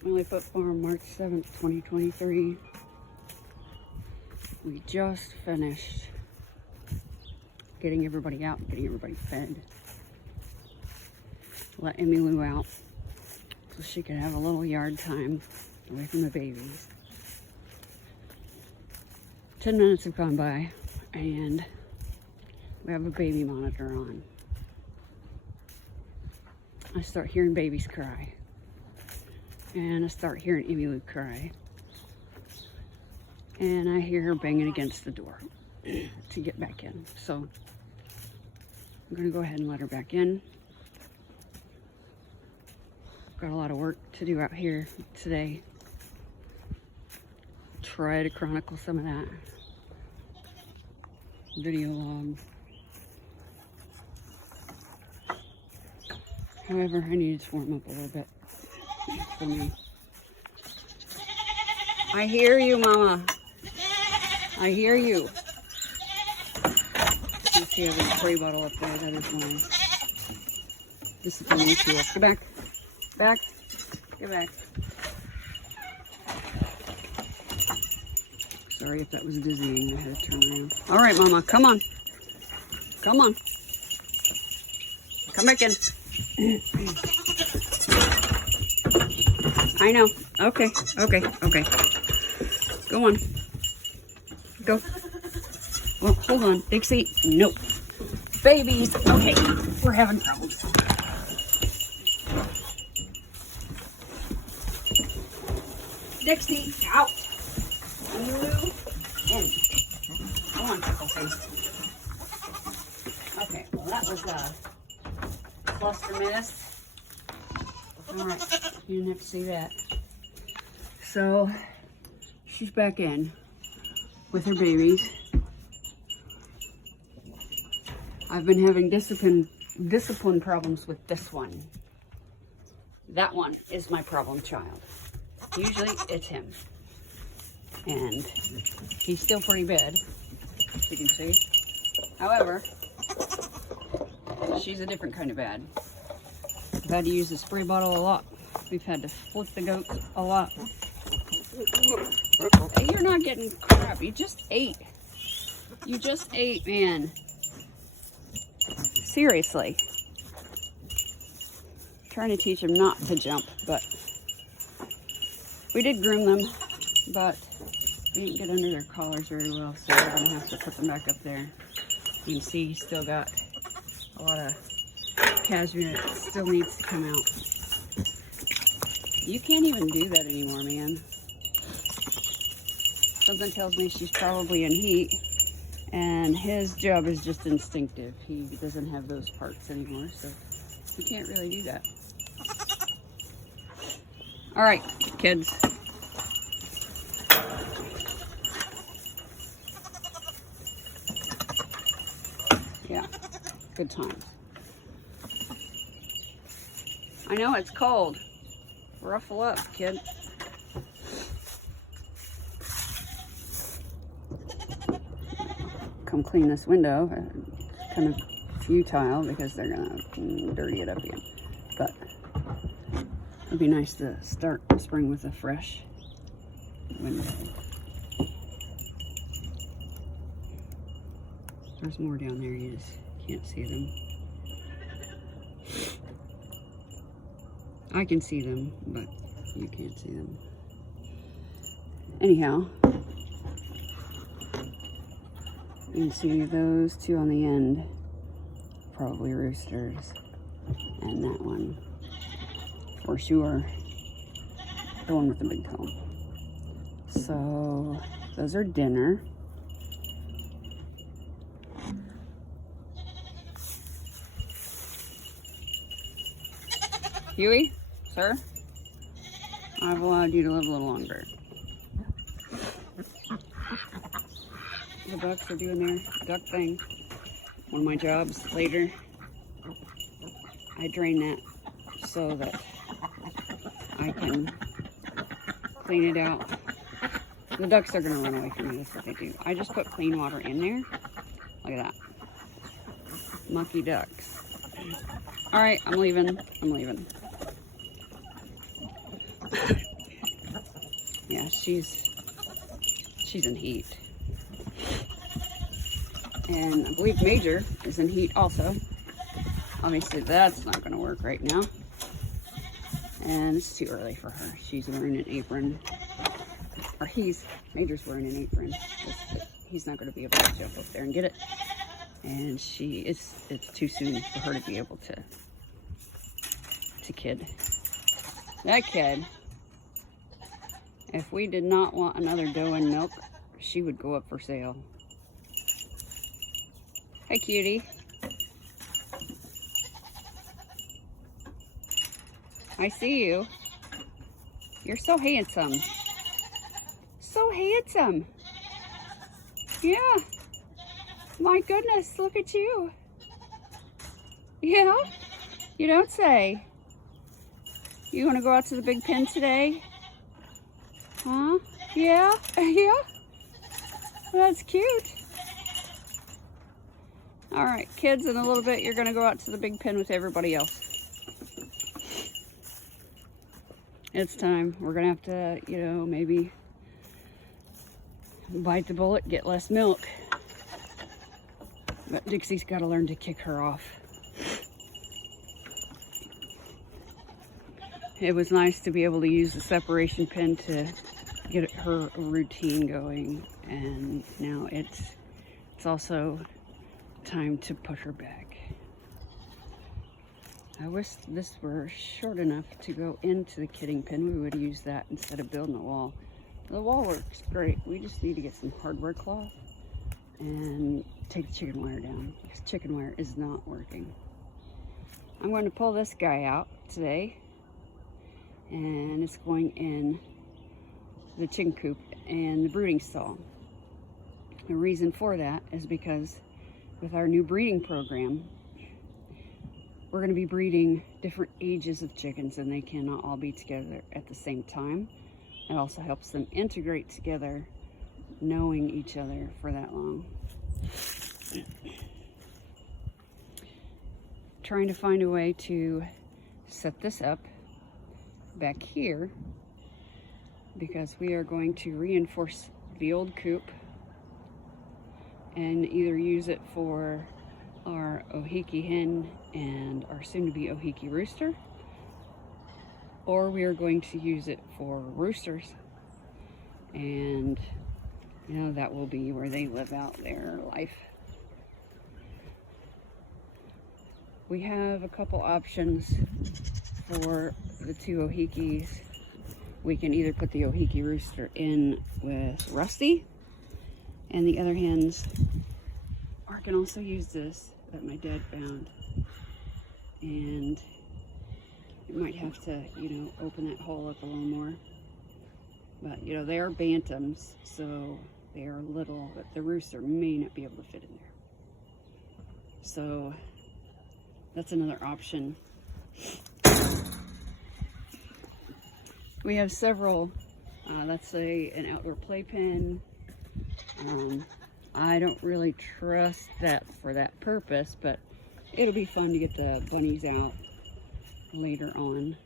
Smelly Foot Farm, March 7th, 2023. We just finished getting everybody out, getting everybody fed. Let Emmylou out so she could have a little yard time away from the babies. 10 minutes have gone by and we have a baby monitor on. I start hearing babies cry. And I start hearing Emmylou cry. And I hear her banging against the door to get back in. So I'm gonna go ahead and let her back in. Got a lot of work to do out here today. Try to chronicle some of that. Video log. However, I needed to warm up a little bit for me. I hear you, Mama. I hear you. You see, I have a spray bottle up there. That is mine. This is the new tool. Go back. Back. Get back. Sorry if that was dizzying. I had to turn around. All right, Mama. Come on. Come on. Come back in. I know. Okay. Okay. Okay. Go on. Go. Well, hold on. Dixie. Nope. Babies. Okay. We're having problems. Dixie. Out. Emmylou. In. Go on, pickle face. Okay. Well, that was cluster mess. Alright, you didn't have to see that. So, she's back in with her babies. I've been having discipline problems with this one. That one is my problem child. Usually it's him. And he's still pretty bad, as you can see. However, she's a different kind of bad. I've had to use the spray bottle a lot. We've had to flip the goats a lot. Hey, you're not getting crap. You just ate. You just ate, man. Seriously. Trying to teach them not to jump, but we did groom them, but we didn't get under their collars very well, so we're going to have to put them back up there. You can see he's still got a lot of cashmere that still needs to come out. You can't even do that anymore, man. Something tells me she's probably in heat, and his job is just instinctive. He doesn't have those parts anymore, so you can't really do that. All right, kids. Yeah, good times. I know it's cold. Ruffle up, kid. Come clean this window. Kind of futile because they're gonna dirty it up again. But it'd be nice to start spring with a fresh window. There's more down there. You just can't see them. I can see them, but you can't see them. Anyhow, you can see those two on the end, probably roosters, and that one, for sure, the one with the big comb. So, those are dinner. Huey? Sir, I've allowed you to live a little longer. The ducks are doing their duck thing. One of my jobs later, I drain that so that I can clean it out. The ducks are going to run away from me. That's what they do. I just put clean water in there. Look at that. Mucky ducks. All right, I'm leaving. Yeah, she's in heat. And I believe Major is in heat also. Obviously that's not going to work right now. And it's too early for her. She's wearing an apron. Or Major's wearing an apron. He's not going to be able to jump up there and get it. And it's too soon for her to be able to kid. That kid, if we did not want another doe in milk, she would go up for sale. Hi, cutie. I see you. You're so handsome. So handsome. Yeah. My goodness, look at you. Yeah? You don't say. You want to go out to the big pen today? Huh? Yeah? Yeah? That's cute. All right, kids, in a little bit, you're going to go out to the big pen with everybody else. It's time. We're going to have to, you know, maybe bite the bullet, get less milk. But Dixie's got to learn to kick her off. It was nice to be able to use the separation pin to get her routine going, and now it's also time to put her back. I wish this were short enough to go into the kidding pen. We would use that instead of building a wall. The wall works great. We just need to get some hardware cloth and take the chicken wire down, because chicken wire is not working. I'm going to pull this guy out today, and it's going in the chicken coop and the brooding stall. The reason for that is because with our new breeding program, we're going to be breeding different ages of chickens, and they cannot all be together at the same time. It also helps them integrate together, knowing each other for that long. Trying to find a way to set this up back here, because we are going to reinforce the old coop and either use it for our Ohiki hen and our soon-to-be Ohiki rooster, or we are going to use it for roosters, and you know, that will be where they live out their life. We have a couple options for the two Ohikis. We can either put the Ohiki rooster in with Rusty and the other hens, or I can also use this that my dad found, and you might have to, you know, open that hole up a little more. But you know, they are bantams, so they are little, but the rooster may not be able to fit in there. So that's another option. We have several, let's say an outdoor playpen. I don't really trust that for that purpose, but it'll be fun to get the bunnies out later on.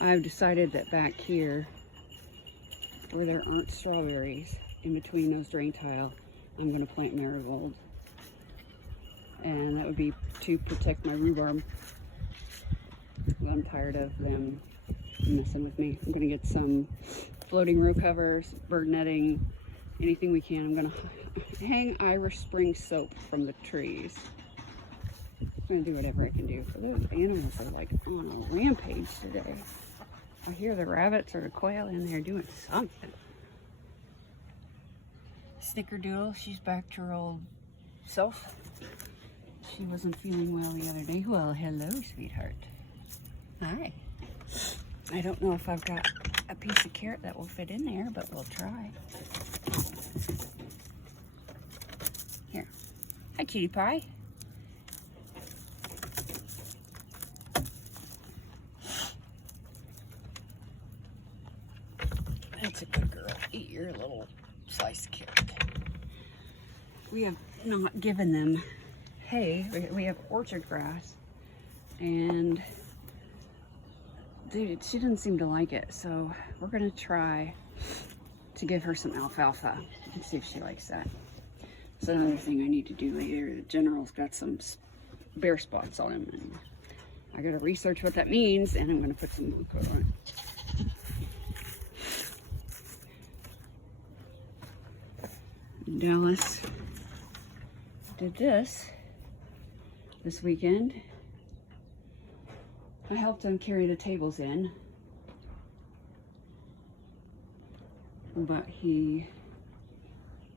I've decided that back here, where there aren't strawberries in between those drain tile, I'm going to plant marigold. And that would be to protect my rhubarb. I'm tired of them messing with me. I'm going to get some floating row covers, bird netting, anything we can. I'm going to hang Irish Spring soap from the trees. I'm going to do whatever I can do. Those animals are like on a rampage today. I hear the rabbits or the quail in there doing something. Snickerdoodle, she's back to her old self. She wasn't feeling well the other day. Well, hello, sweetheart. Hi. I don't know if I've got a piece of carrot that will fit in there, but we'll try. Here. Hi, cutie pie. That's a good girl. Eat your little sliced carrot. We have not given them hay. We have orchard grass, and dude, she didn't seem to like it. So we're gonna try to give her some alfalfa and see if she likes that. It's another thing I need to do later. The General's got some bare spots on him, and I gotta research what that means, and I'm gonna put some milk on it. Dallas did this weekend. I helped him carry the tables in, but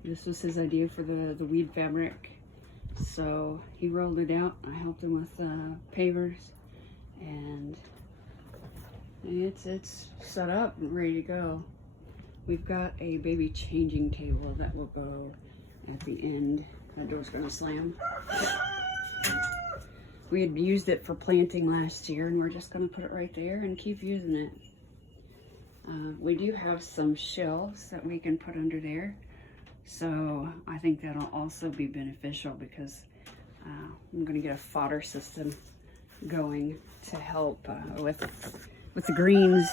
this was his idea for the weed fabric, so he rolled it out. I helped him with pavers, and it's set up and ready to go. We've got a baby changing table that will go at the end. That door's gonna slam. We had used it for planting last year, and we're just gonna put it right there and keep using it. We do have some shelves that we can put under there, so I think that'll also be beneficial because I'm gonna get a fodder system going to help with the greens,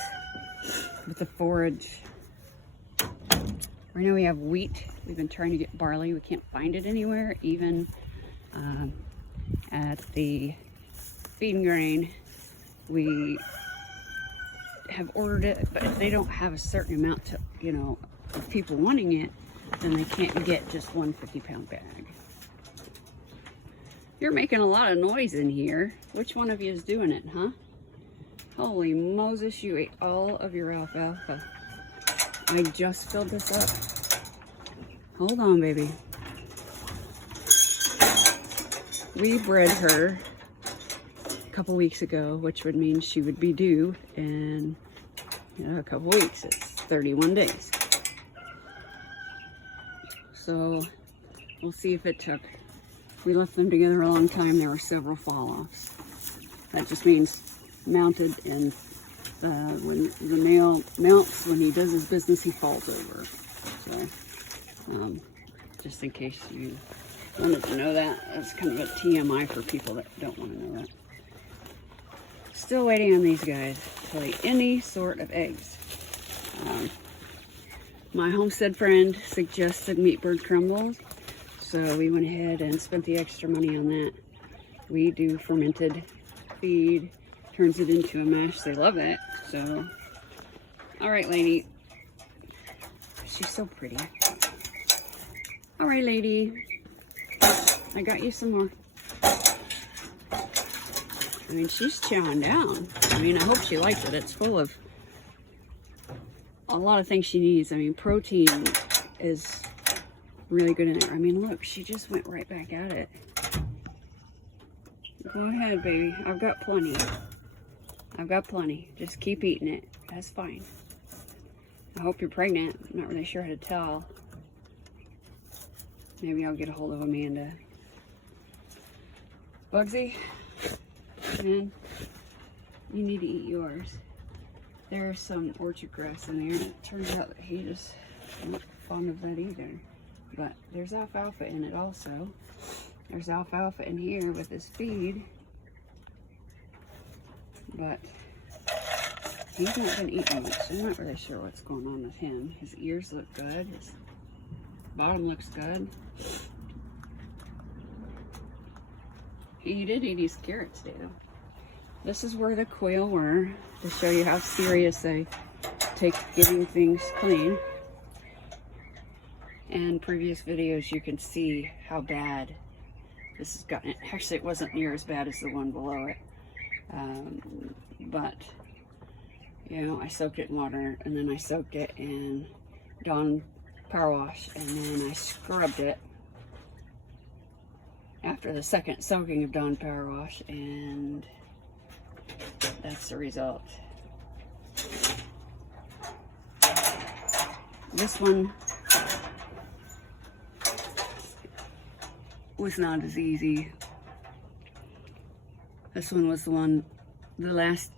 with the forage. Right now we have wheat. We've been trying to get barley. We can't find it anywhere, even at the feed and grain. We have ordered it, but if they don't have a certain amount to, of people wanting it, then they can't get just one 50-pound bag. You're making a lot of noise in here. Which one of you is doing it, huh? Holy Moses, you ate all of your alfalfa. I just filled this up. Hold on, baby. We bred her a couple weeks ago, which would mean she would be due in a couple weeks. It's 31 days. So we'll see if it took. We left them together a long time. There were several fall-offs. That just means mounted, and when the male mounts, when he does his business, he falls over. So just in case you wanted to know that, that's kind of a TMI for people that don't want to know that. Still waiting on these guys to lay any sort of eggs. My homestead friend suggested meat bird crumbles, so we went ahead and spent the extra money on that. We do fermented feed, turns it into a mash. They love it. So, all right, lady. She's so pretty. All right, lady. I got you some more. I mean, she's chowing down. I mean, I hope she likes it. It's full of a lot of things she needs. I mean, protein is really good in it. I mean, look, she just went right back at it. Go ahead, baby. I've got plenty. I've got plenty. Just keep eating it. That's fine. I hope you're pregnant. I'm not really sure how to tell. Maybe I'll get a hold of Amanda. Bugsy, man, you need to eat yours. There's some orchard grass in there. It turns out that he just not fond of that either. But there's alfalfa in it also. There's alfalfa in here with his feed. But he's not been eating much. I'm not really sure what's going on with him. His ears look good. His bottom looks good. He did eat his carrots, too. This is where the quail were, to show you how serious I take getting things clean. And previous videos, you can see how bad this has gotten. Actually, it wasn't near as bad as the one below it. But, I soaked it in water, and then I soaked it in Dawn power wash, and then I scrubbed it after the second soaking of Dawn power wash, and that's the result. This one was not as easy. This one was the last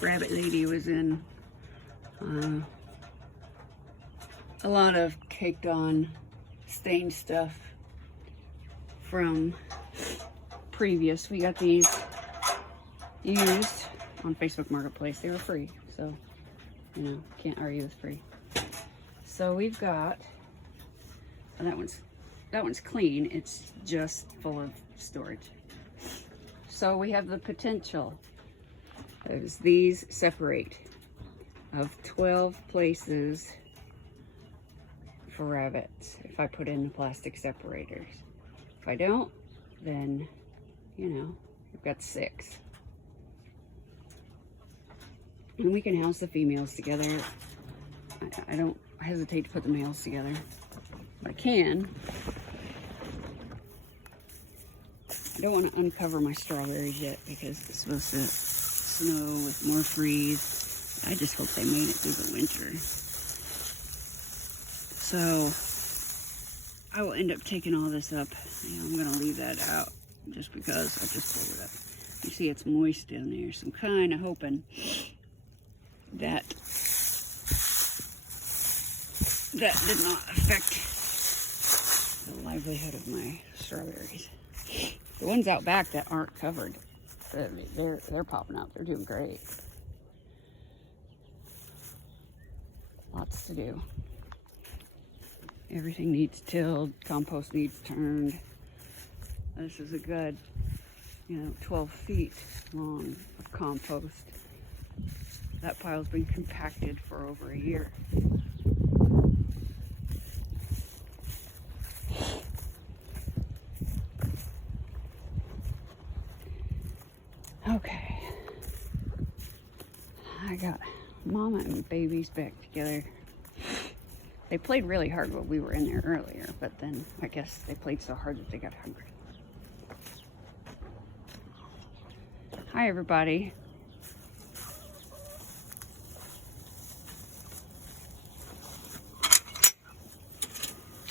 rabbit lady was in a lot of caked on stained stuff from previous. We got these used on Facebook Marketplace. They were free, so, you know, can't argue with free. So we've got, and that one's clean. It's just full of storage. So we have the potential, as these separate, of 12 places for rabbits if I put in the plastic separators. If I don't, then, you know, we've got 6. And we can house the females together. I don't hesitate to put the males together, but I can. I don't want to uncover my strawberries yet because it's supposed to snow with more freeze. I just hope they made it through the winter. So I will end up taking all this up. I'm going to leave that out just because I just pulled it up. You see it's moist down there, so I'm kind of hoping that did not affect the livelihood of my strawberries. The ones out back that aren't covered, they're popping up. They're doing great. Lots to do. Everything needs tilled, compost needs turned. This is a good, 12 feet long of compost. That pile's been compacted for over a year. Okay. I got mama and babies back together. They played really hard while we were in there earlier, but then I guess they played so hard that they got hungry. Hi, everybody.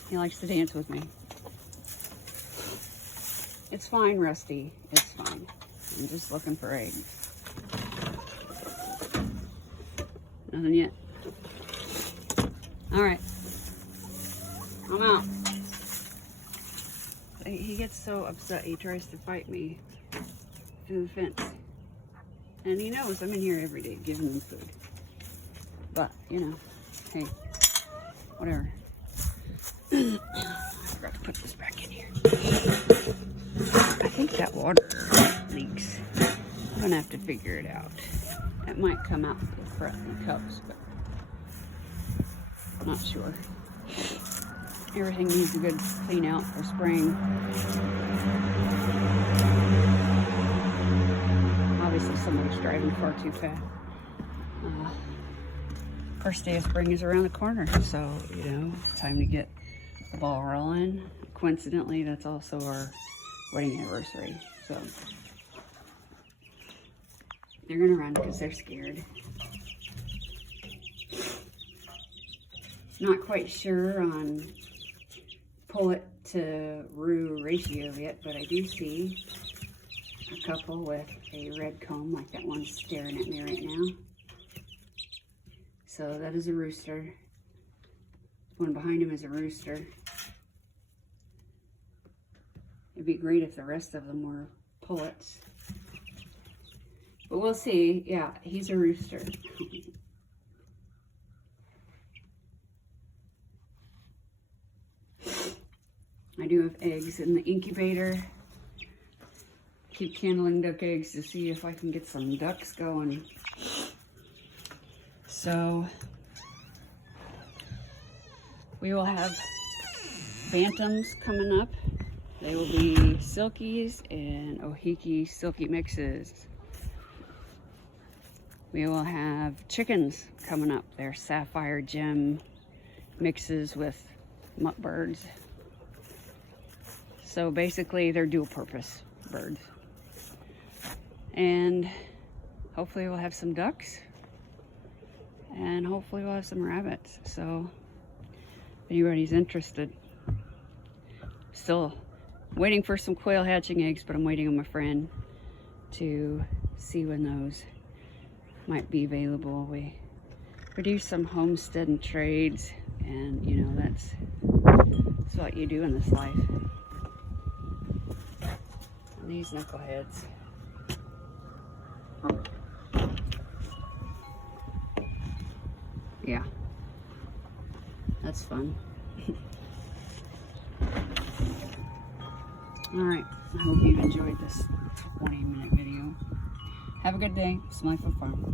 He likes to dance with me. It's fine, Rusty. It's fine. I'm just looking for eggs. Nothing yet. All right. I'm out. He gets so upset. He tries to fight me through the fence. And he knows I'm in here every day giving him food. But, hey, whatever. I forgot to put this back in here. I think that water leaks. I'm gonna have to figure it out. It might come out the front in cups, but I'm not sure. Everything needs a good clean out for spring. Obviously somebody's driving far too fast. First day of spring is around the corner, so, time to get the ball rolling. Coincidentally, that's also our wedding anniversary, so they're gonna run because they're scared. Not quite sure on pullet to roo ratio yet, but I do see a couple with a red comb like that one's staring at me right now. So that is a rooster. One behind him is a rooster. It'd be great if the rest of them were pullets. But we'll see. Yeah, he's a rooster. I do have eggs in the incubator. Keep candling duck eggs to see if I can get some ducks going. So we will have bantams coming up. They will be silkies and ohiki silky mixes. We will have chickens coming up. They're sapphire gem mixes with mutt birds. So basically they're dual purpose birds. And hopefully we'll have some ducks. And hopefully we'll have some rabbits. So if anybody's interested. Still waiting for some quail hatching eggs, but I'm waiting on my friend to see when those might be available. We do some homestead and trades, and that's what you do in this life. And these knuckleheads. Yeah. That's fun. Alright, I hope you enjoyed this 20-minute video. Have a good day. Smile for Farm.